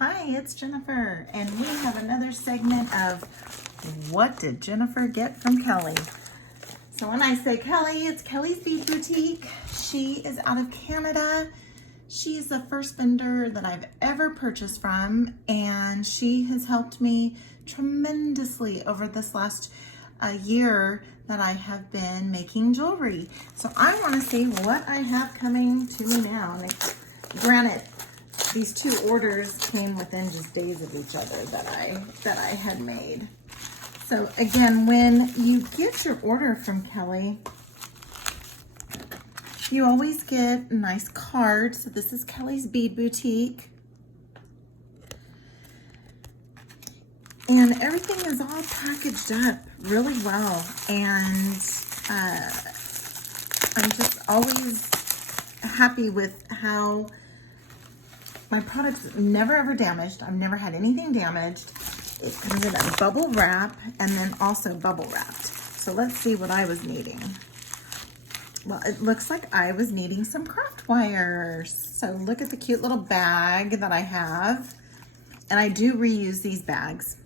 Hi, it's Jennifer, and we have another segment of What Did Jennifer Get from Kellie? So when I say Kellie, it's Kellie's Bead Boutique. She is out of Canada. She's the first vendor that I've ever purchased from, and she has helped me tremendously over this last year that I have been making jewelry. So I want to see what I have coming to me now. And granted, these two orders came within just days of each other that I had made. So again, when you get your order from Kellie, you always get a nice card. So this is Kellie's Bead Boutique. And everything is all packaged up really well. And I'm just always happy with how my product's never ever damaged. I've never had anything damaged. It comes in a bubble wrap and then also bubble wrapped. So let's see what I was needing. Well, it looks like I was needing some craft wire. So look at the cute little bag that I have. And I do reuse these bags.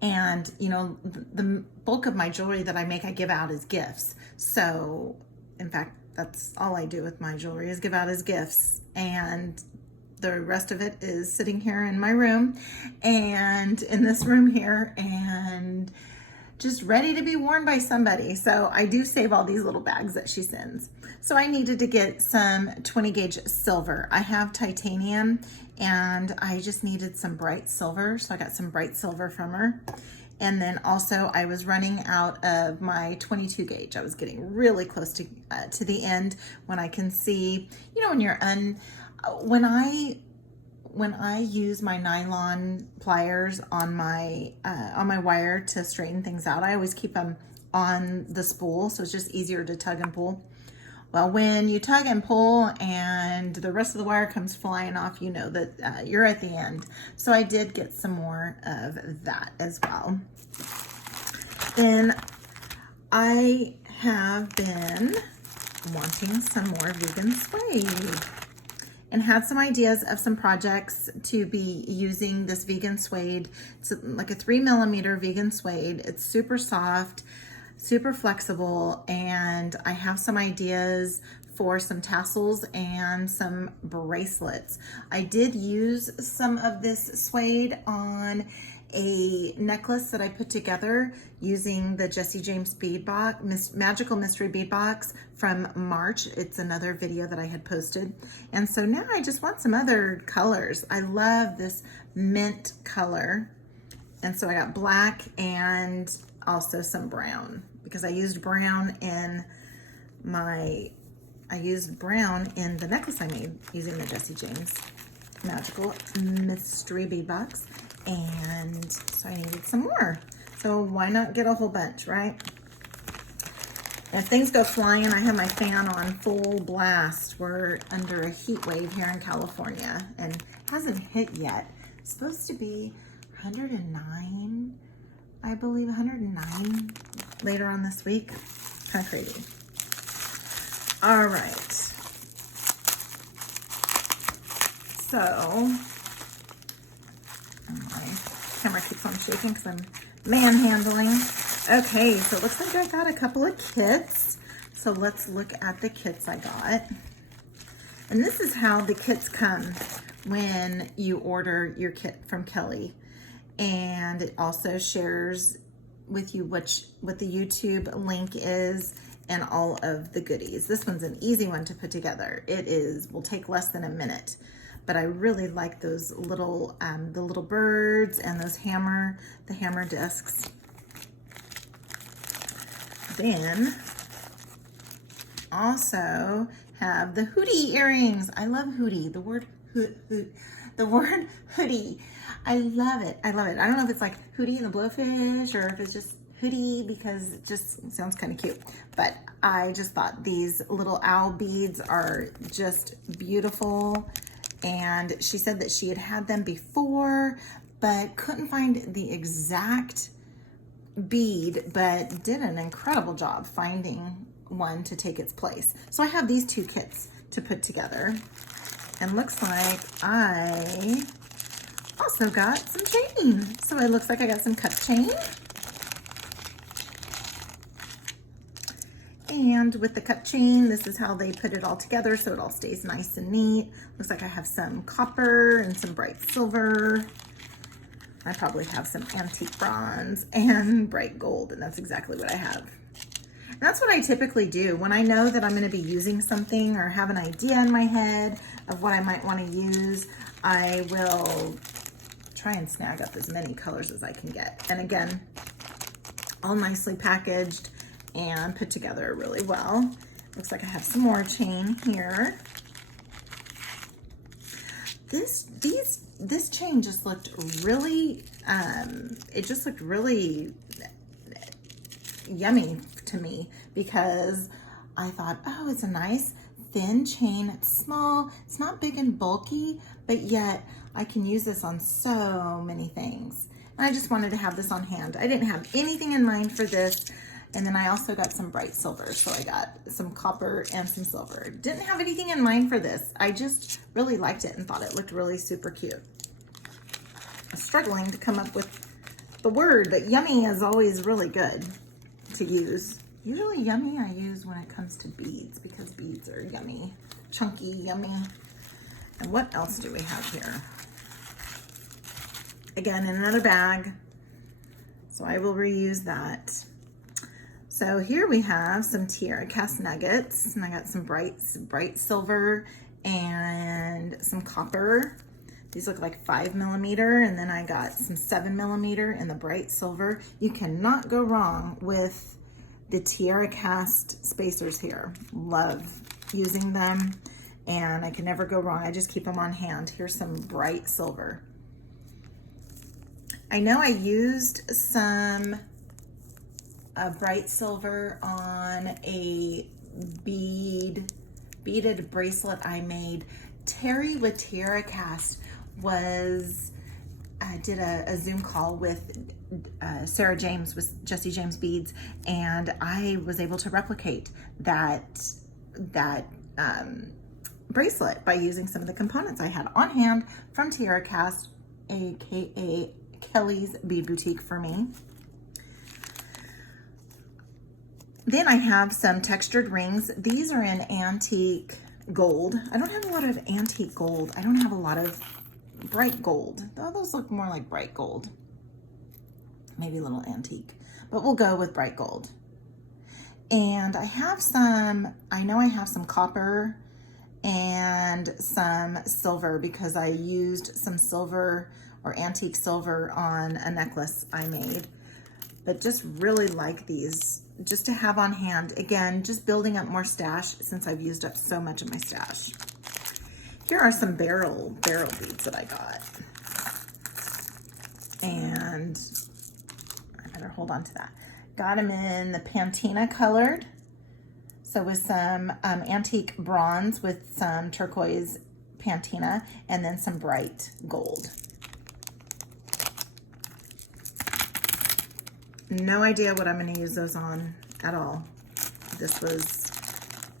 And you know, the bulk of my jewelry that I make, I give out as gifts. So in fact, that's all I do with my jewelry is give out as gifts. And the rest of it is sitting here in my room and in this room here and just ready to be worn by somebody. So I do save all these little bags that she sends. So I needed to get some 20 gauge silver. I have titanium and I just needed some bright silver. So I got some bright silver from her. And then also I was running out of my 22 gauge. I was getting really close to the end when I can see, you know, when I use my nylon pliers on my wire to straighten things out, I always keep them on the spool. So it's just easier to tug and pull. Well, when you tug and pull and the rest of the wire comes flying off, you know that you're at the end. So I did get some more of that as well. Then I have been wanting some more vegan suede and had some ideas of some projects to be using this vegan suede. It's like a 3mm vegan suede. It's super soft, super flexible, and I have some ideas for some tassels and some bracelets. I did use some of this suede on a necklace that I put together using the Jessie James bead box, Magical Mystery bead box from March. It's another video that I had posted. And so now I just want some other colors. I love this mint color. And so I got black and also some brown because I used brown in the necklace I made using the Jessie James Magical Mystery bead box. And so I needed some more. So why not get a whole bunch, right? If things go flying, I have my fan on full blast. We're under a heat wave here in California and it hasn't hit yet. It's supposed to be 109, I believe 109 later on this week. Kind of crazy. All right. So, my camera keeps on shaking because I'm manhandling. Okay, so it looks like I got a couple of kits. So let's look at the kits I got. And this is how the kits come when you order your kit from Kellie. And it also shares with you what the YouTube link is and all of the goodies. This one's an easy one to put together. Will take less than a minute. But I really like those little, the little birds and those hammer discs. Then also have the hoodie earrings. I love hoodie. The word hoodie. I love it. I love it. I don't know if it's like Hootie and the Blowfish or if it's just hoodie because it just sounds kind of cute. But I just thought these little owl beads are just beautiful. And she said that she had had them before, but couldn't find the exact bead, but did an incredible job finding one to take its place. So I have these two kits to put together. And looks like I also got some chain. So it looks like I got some cut chain. And with the cut chain, this is how they put it all together so it all stays nice and neat. Looks like I have some copper and some bright silver. I probably have some antique bronze and bright gold, and that's exactly what I have. And that's what I typically do. When I know that I'm going to be using something or have an idea in my head of what I might want to use, I will try and snag up as many colors as I can get. And again, all nicely packaged and put together really well. Looks like I have some more chain here. This chain just looked really, it just looked really yummy to me because I thought, oh, it's a nice thin chain. It's small, it's not big and bulky, but yet I can use this on so many things. And I just wanted to have this on hand. I didn't have anything in mind for this. And then I also got some bright silver. So I got some copper and some silver. Didn't have anything in mind for this. I just really liked it and thought it looked really super cute. I'm struggling to come up with the word, but yummy is always really good to use. Usually yummy I use when it comes to beads because beads are yummy, chunky, yummy. And what else do we have here? Again, in another bag. So I will reuse that. So here we have some Tierracast nuggets, and I got some bright silver and some copper. These look like 5mm, and then I got some 7mm in the bright silver. You cannot go wrong with the Tierracast spacers here. Love using them, and I can never go wrong. I just keep them on hand. Here's some bright silver. I know I used some bright silver on a beaded bracelet I made. Terry with Tierracast did a Zoom call with Sarah James with Jesse James Beads, and I was able to replicate that bracelet by using some of the components I had on hand from Tierracast, aka Kellie's Bead Boutique for me. Then I have some textured rings. These are in antique gold. I don't have a lot of antique gold. I don't have a lot of bright gold. Those look more like bright gold. Maybe a little antique, but we'll go with bright gold. And I have some, I know I have some copper and some silver because I used some silver or antique silver on a necklace I made. But just really like these just to have on hand. Again, just building up more stash since I've used up so much of my stash. Here are some barrel beads that I got. And I better hold on to that. Got them in the patina colored. So with some antique bronze with some turquoise patina and then some bright gold. No idea what I'm going to use those on at all. This was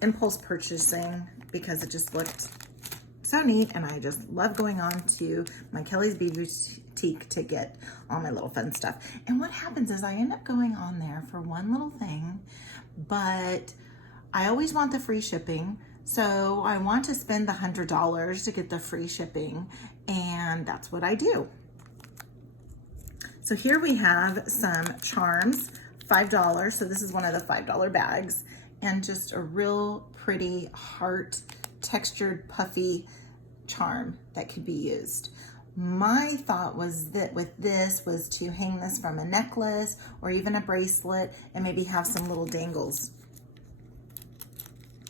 impulse purchasing because it just looked so neat, and I just love going on to my Kellie's Bead Boutique to get all my little fun stuff. And what happens is I end up going on there for one little thing, but I always want the free shipping. So I want to spend the $100 to get the free shipping, and that's what I do. So here we have some charms, $5. So this is one of the $5 bags, and just a real pretty heart textured puffy charm that could be used. My thought was that with this was to hang this from a necklace or even a bracelet and maybe have some little dangles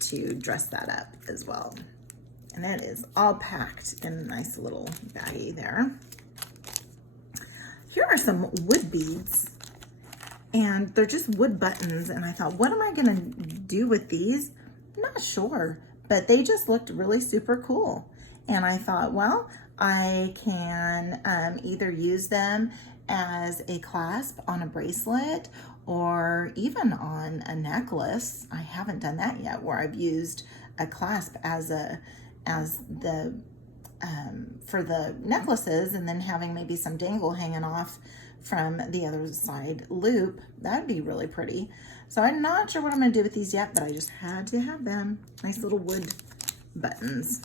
to dress that up as well. And it is all packed in a nice little baggie there. Here are some wood beads, and they're just wood buttons, and I thought, what am I gonna do with these? I'm not sure, but they just looked really super cool. And I thought, well, I can either use them as a clasp on a bracelet or even on a necklace. I haven't done that yet, where I've used a clasp as a as the for the necklaces, and then having maybe some dangle hanging off from the other side loop. That'd be really pretty. So I'm not sure what I'm gonna do with these yet, but I just had to have them. Nice little wood buttons.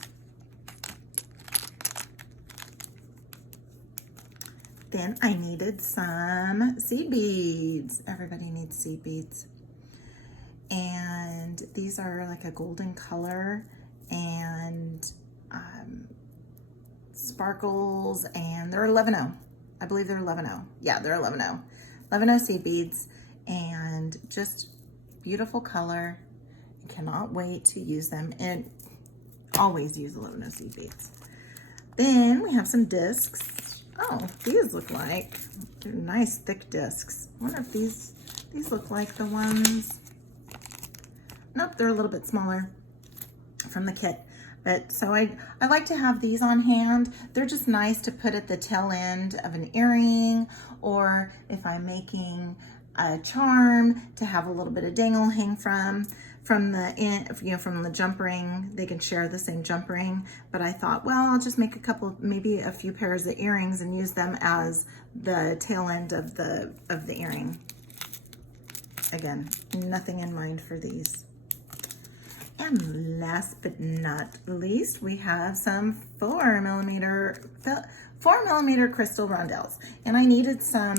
Then I needed some seed beads. Everybody needs seed beads. And these are like a golden color, and sparkles, and they're 11.0. I believe they're 11.0. Yeah, they're 11.0. 11.0 seed beads, and just beautiful color. I cannot wait to use them, and always use 11.0 seed beads. Then we have some discs. Oh, these look like they're nice thick discs. I wonder if these look like the ones. Nope, they're a little bit smaller from the kit. But so I like to have these on hand. They're just nice to put at the tail end of an earring, or if I'm making a charm, to have a little bit of dangle hang from the end, from the jump ring. They can share the same jump ring. But I thought, well, I'll just make a couple, maybe a few pairs of earrings and use them as the tail end of the earring. Again, nothing in mind for these. And last but not least, we have some 4mm crystal rondelles. And I needed some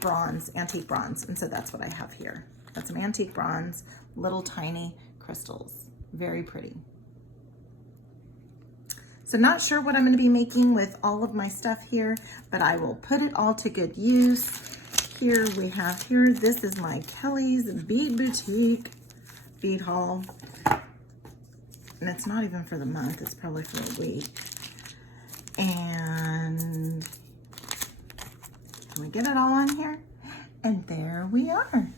bronze, antique bronze. And so that's what I have here. Got some antique bronze, little tiny crystals. Very pretty. So not sure what I'm going to be making with all of my stuff here, but I will put it all to good use. Here we have this is my Kellie's Bead Boutique bead haul. And it's not even for the month, it's probably for a week. And can we get it all on here? And there we are.